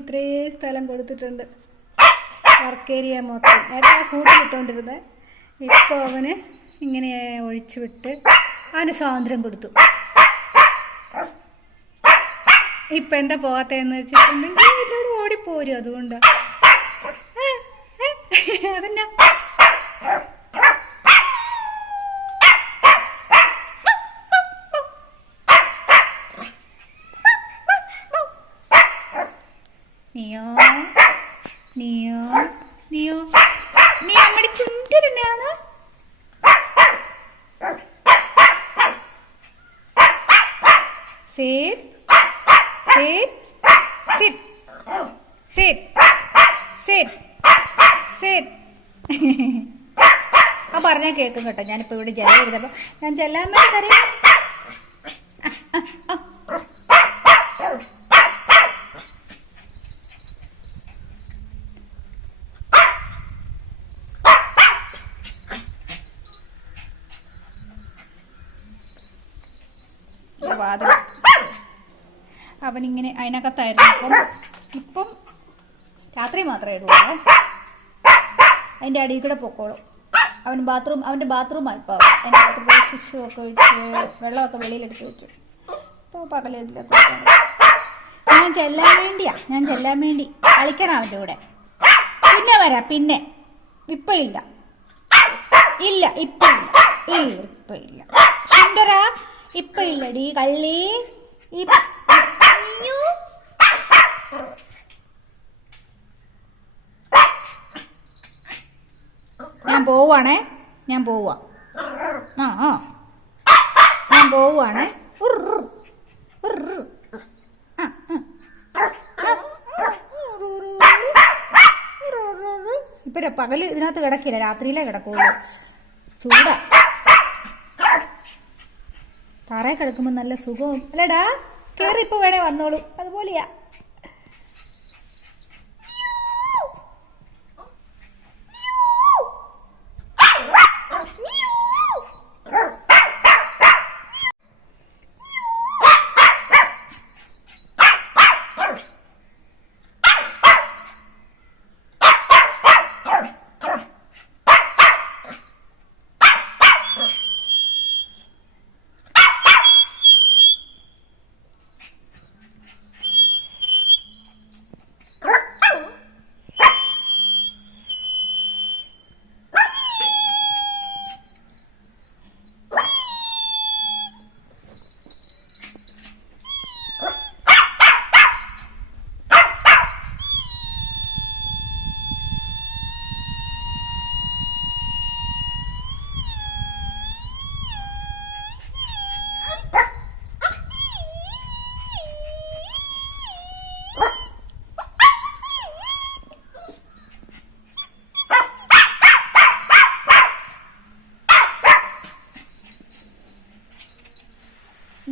ഇത്രയും സ്ഥലം കൊടുത്തിട്ടുണ്ട്, വർക്ക് ഏരിയ മൊത്തം. നേരത്തെ കൂട്ടിലിട്ടുകൊണ്ടിരുന്നത്, ഇപ്പോൾ അവന് ഇങ്ങനെ ഒഴിച്ചു വിട്ട് അവന് സ്വാതന്ത്ര്യം കൊടുത്തു. ഇപ്പം എന്താ പോകാത്തതെന്ന് വെച്ചിട്ടുണ്ടെങ്കിൽ ഇതിലൂടെ ഓടിപ്പോരും. അതുകൊണ്ടാണ് അതെന്നാ നീയോ നീയോ നീയോ നീ അമ്മയുടെ ചുണ്ടിരുന്നാണ്. Sit, sit, sit, sit, sit, sit. ആ പറഞ്ഞാൽ കേൾക്കും കേട്ടോ. ഞാനിപ്പോൾ ഇവിടെ ജല എഴുതപ്പോൾ ഞാൻ ചെല്ലാൻ വേണ്ടി അറിയാം. വാതിൽ അവനിങ്ങനെ അതിനകത്തായിരുന്നു. ഇപ്പം രാത്രി മാത്രമേ ഇടുള്ളൂ. അതിൻ്റെ അടിയിൽ കൂടെ പൊക്കോളും. അവൻ്റെ ബാത്റൂമാണ് ഇപ്പോൾ. അതിനകത്ത് പോയി ശിശുവൊക്കെ വെച്ച് വെള്ളമൊക്കെ വെളിയിലെടുത്ത് വെച്ചു. ഇപ്പോൾ പകലിലൊക്കെ ഞാൻ ചെല്ലാൻ വേണ്ടി കളിക്കണം അവൻ്റെ കൂടെ. പിന്നെ വരാം. പിന്നെ ഇപ്പം ഇല്ല സുന്ദരാ, ഇപ്പൊ ഇല്ലടി കള്ളി. ഞാൻ പോവാണേ. ഞാൻ പോവാണേ. ഇപ്പൊ പകല് ഇതിനകത്ത് കിടക്കില്ല, രാത്രിയിലേ കിടക്കുള്ളൂ. ചൂടാ. തറയിൽ കിടക്കുമ്പോൾ നല്ല സുഖവും അല്ലേടാ. കയറി ഇപ്പൊ വേണേ വന്നോളൂ. അതുപോലെയാ.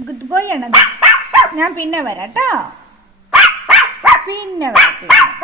ഗുഡ് ബോയ് ആണ്. ഞാൻ പിന്നെ വരാം കേട്ടോ. പിന്നെ വരാം.